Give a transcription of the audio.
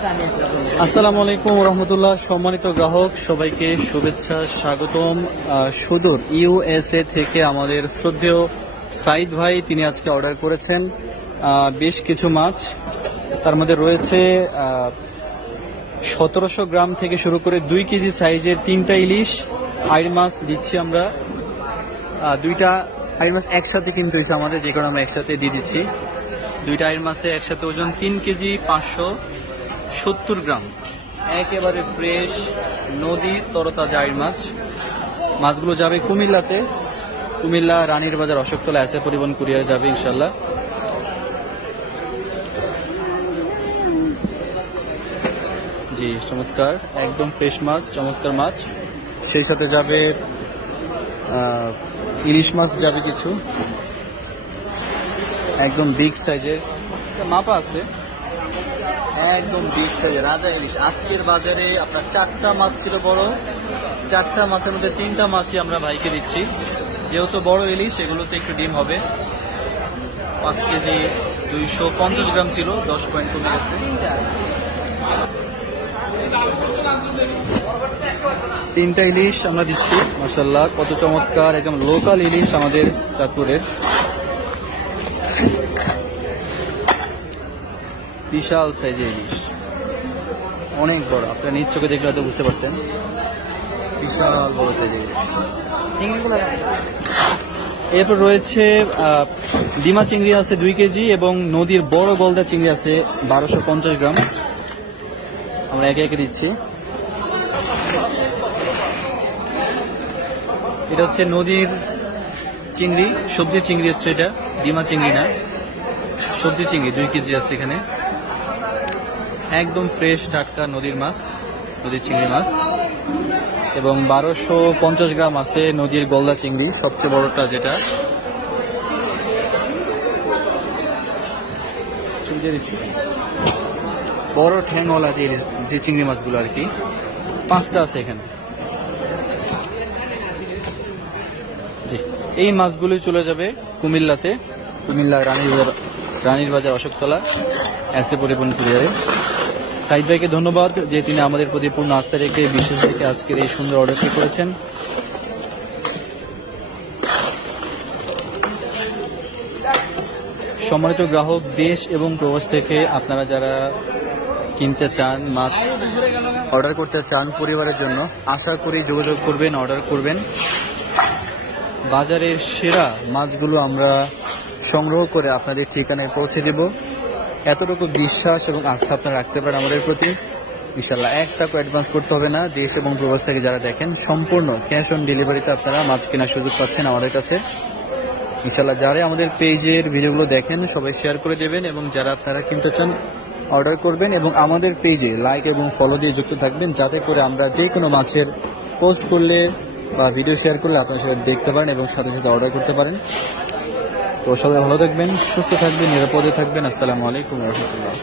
আসসালামু আলাইকুম রহমতুল্লাহ। সম্মানিত গ্রাহক সবাইকে শুভেচ্ছা, স্বাগতম। সুদূর ইউএসএ থেকে আমাদের শ্রদ্ধেয় সাইদ ভাই তিনি আজকে অর্ডার করেছেন বেশ কিছু মাছ। তার মধ্যে রয়েছে 1700 গ্রাম থেকে শুরু করে 2 কেজি সাইজের 3টা ইলিশ। আইর মাছ দিচ্ছি আমরা 2টা আইর মাছ একসাথে কিনতে হয়েছে আমাদের, যে কারণে আমরা একসাথে দিয়ে দিচ্ছি। 2টা আইর মাছে একসাথে ওজন 3 কেজি 570 গ্রাম। একেবারে ফ্রেশ নদীর তরতাজা আইর মাছ। মাছগুলো যাবে কুমিল্লাতে, কুমিল্লা রানীর বাজার অশোকতলা এসে পরিবহন কুরিয়ার যাবে ইনশাল্লাহ। জি চমৎকার, একদম ফ্রেশ মাছ, চমৎকার মাছ। সেই সাথে যাবে ইলিশ মাছ যাবে কিছু, একদম বিগ সাইজের মাপা আছে, একদম বিগ সাইজের রাজা ইলিশ। আজকের বাজারে আপনার 4টা মাছ ছিল বড়, 4টা মাছের মধ্যে 3টা মাছই আমরা ভাইকে দিচ্ছি। যেহেতু বড় ইলিশ এগুলোতে একটু ডিম হবে। 5 কেজি 250 গ্রাম ছিল, 10 পয়েন্ট কমে গেছে। 3টা ইলিশ আমরা দিচ্ছি মাশাআল্লাহ, কত চমৎকার, একদম লোকাল ইলিশ আমাদের চাঁদপুরের। বিশাল সাইজের ইলিশ, অনেক বড়, আপনারা নিজ চোখে দেখলে হয়তো বুঝতে পারতেন। বিশাল বড় সাইজের ইলিশ। এরপর রয়েছে ডিমা চিংড়ি আছে 2 কেজি এবং নদীর বড় গলদা চিংড়ি আছে 1250 গ্রাম। আমরা একে একে দিচ্ছি। এটা হচ্ছে নদীর চিংড়ি, সবজি চিংড়ি হচ্ছে এটা, ডিমা চিংড়ি না, সবজি চিংড়ি 2 কেজি আছে এখানে। একদম ফ্রেশ টাটকা নদীর মাছ, নদীর চিংড়ি মাছ। এবং 1250 গ্রাম আছে নদীর গলদা চিংড়ি, সবচেয়ে বড়টা যেটা। বড় ঠ্যাংওয়ালা যে চিংড়ি মাছগুলো আর কি, 5টা আছে এখানে। জি, এই মাছগুলো চলে যাবে কুমিল্লাতে, কুমিল্লা রানীর বাজার অশোকতলা এসে পরিবহন কুরিয়ারে। সাইদ ভাইকে ধন্যবাদ যে তিনি আমাদের প্রতি পূর্ণ আস্থা রেখে বিশেষ থেকে আজকের এই সুন্দর অর্ডারটি করেছেন। সম্মানিত গ্রাহক দেশ এবং প্রবাস থেকে আপনারা যারা কিনতে চান, মাছ অর্ডার করতে চান পরিবারের জন্য, আশা করি যোগাযোগ করবেন, অর্ডার করবেন। বাজারের সেরা মাছগুলো আমরা সংগ্রহ করে আপনাদের ঠিকানায় পৌঁছে দেব। এতটুকু বিশ্বাস এবং আস্থা আপনারা রাখতে পারেন আমাদের প্রতি ইনশাআল্লাহ। 1 টাকা অ্যাডভান্স করতে হবে না। দেশ এবং প্রবাস থেকে যারা দেখেন সম্পূর্ণ ক্যাশ অন ডেলিভারিতে আপনারা মাছ কেনার সুযোগ পাচ্ছেন আমাদের কাছে ইনশাআল্লাহ। যারা আমাদের পেজের ভিডিওগুলো দেখেন সবাই শেয়ার করে দেবেন এবং যারা আপনারা কিনতে চান অর্ডার করবেন এবং আমাদের পেজে লাইক এবং ফলো দিয়ে যুক্ত থাকবেন, যাতে করে আমরা যে কোনো মাছের পোস্ট করলে বা ভিডিও শেয়ার করলে আপনারা সেটা দেখতে পারেন এবং সাথে সাথে অর্ডার করতে পারেন। তো সবাই ভালো থাকবেন, সুস্থ থাকবেন, নিরাপদে থাকবেন। আসসালামু আলাইকুম রহমতুল্লাহ।